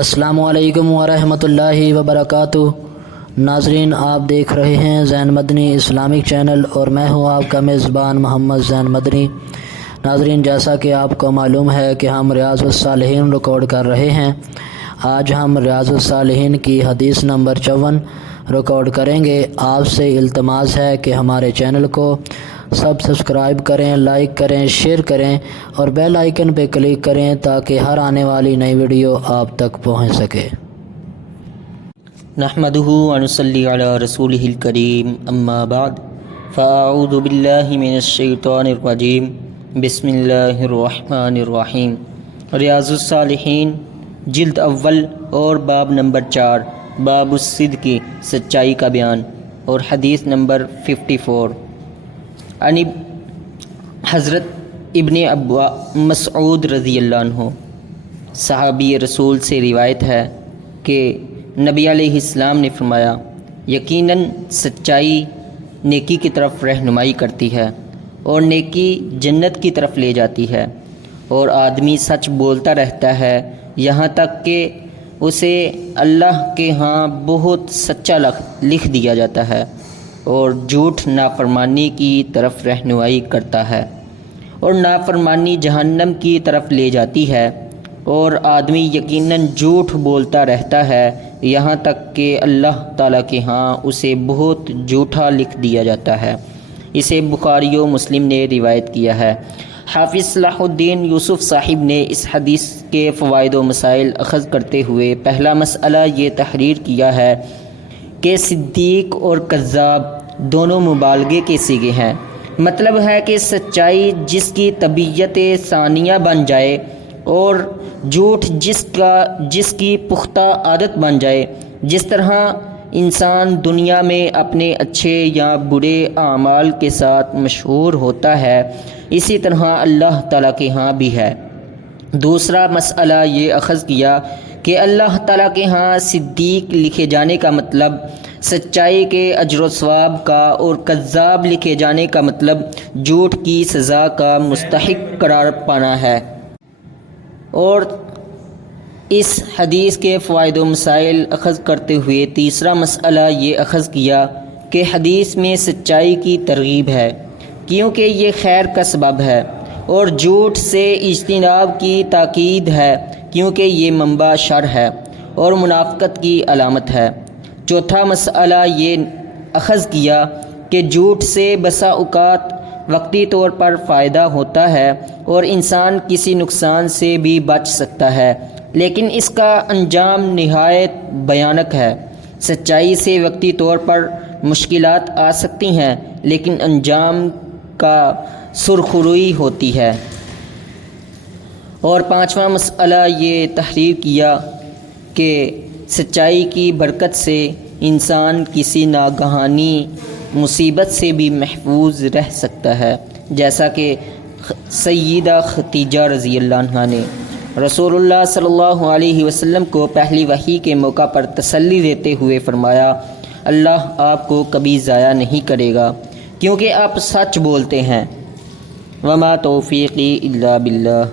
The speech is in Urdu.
السلام علیکم ورحمۃ اللہ وبرکاتہ۔ ناظرین، آپ دیکھ رہے ہیں زین مدنی اسلامک چینل اور میں ہوں آپ کا میزبان محمد زین مدنی۔ ناظرین، جیسا کہ آپ کو معلوم ہے کہ ہم ریاض الصالحین ریکارڈ کر رہے ہیں۔ آج ہم ریاض الصالحین کی حدیث نمبر 54 ریکارڈ کریں گے۔ آپ سے التماس ہے کہ ہمارے چینل کو سبسکرائب کریں، لائک کریں، شیئر کریں اور بیل آئیکن پہ کلک کریں تاکہ ہر آنے والی نئی ویڈیو آپ تک پہنچ سکے۔ نحمدہ ونصلی علی رسولہ الکریم، اما بعد فاعوذ باللہ من الشیطان الرجیم، بسم اللہ الرحمن الرحیم۔ ریاض الصالحین جلد اول اور باب نمبر 4، باب الصدق، سچائی کا بیان، اور حدیث نمبر 54۔ حضرت ابن مسعود رضی اللہ عنہ صحابی رسول سے روایت ہے کہ نبی علیہ السلام نے فرمایا، یقیناً سچائی نیکی کی طرف رہنمائی کرتی ہے اور نیکی جنت کی طرف لے جاتی ہے، اور آدمی سچ بولتا رہتا ہے یہاں تک کہ اسے اللہ کے ہاں بہت سچا لکھ دیا جاتا ہے، اور جھوٹ نافرمانی کی طرف رہنمائی کرتا ہے اور نافرمانی جہنم کی طرف لے جاتی ہے، اور آدمی یقیناً جھوٹ بولتا رہتا ہے یہاں تک کہ اللہ تعالیٰ کے ہاں اسے بہت جھوٹا لکھ دیا جاتا ہے۔ اسے بخاری و مسلم نے روایت کیا ہے۔ حافظ صلاح الدین یوسف صاحب نے اس حدیث کے فوائد و مسائل اخذ کرتے ہوئے پہلا مسئلہ یہ تحریر کیا ہے کہ صدیق اور کذاب دونوں مبالغے کے صیغے ہیں۔ مطلب ہے کہ سچائی جس کی طبیعت ثانیہ بن جائے اور جھوٹ جس کی پختہ عادت بن جائے۔ جس طرح انسان دنیا میں اپنے اچھے یا برے اعمال کے ساتھ مشہور ہوتا ہے، اسی طرح اللہ تعالیٰ کے ہاں بھی ہے۔ دوسرا مسئلہ یہ اخذ کیا کہ اللہ تعالیٰ کے ہاں صدیق لکھے جانے کا مطلب سچائی کے اجر و ثواب کا، اور کذاب لکھے جانے کا مطلب جھوٹ کی سزا کا مستحق قرار پانا ہے۔ اور اس حدیث کے فوائد و مسائل اخذ کرتے ہوئے تیسرا مسئلہ یہ اخذ کیا کہ حدیث میں سچائی کی ترغیب ہے، کیونکہ یہ خیر کا سبب ہے، اور جھوٹ سے اجتناب کی تاکید ہے، کیونکہ یہ منبع شر ہے اور منافقت کی علامت ہے۔ چوتھا مسئلہ یہ اخذ کیا کہ جھوٹ سے بسا اوقات وقتی طور پر فائدہ ہوتا ہے اور انسان کسی نقصان سے بھی بچ سکتا ہے، لیکن اس کا انجام نہایت بھیانک ہے۔ سچائی سے وقتی طور پر مشکلات آ سکتی ہیں، لیکن انجام کا سرخروئی ہوتی ہے۔ اور پانچواں مسئلہ یہ تحریر کیا کہ سچائی کی برکت سے انسان کسی ناگہانی مصیبت سے بھی محفوظ رہ سکتا ہے، جیسا کہ سیدہ خدیجہ رضی اللہ عنہا نے رسول اللہ صلی اللہ علیہ وسلم کو پہلی وحی کے موقع پر تسلی دیتے ہوئے فرمایا، اللہ آپ کو کبھی ضائع نہیں کرے گا کیونکہ آپ سچ بولتے ہیں۔ وما توفیقی الا باللہ۔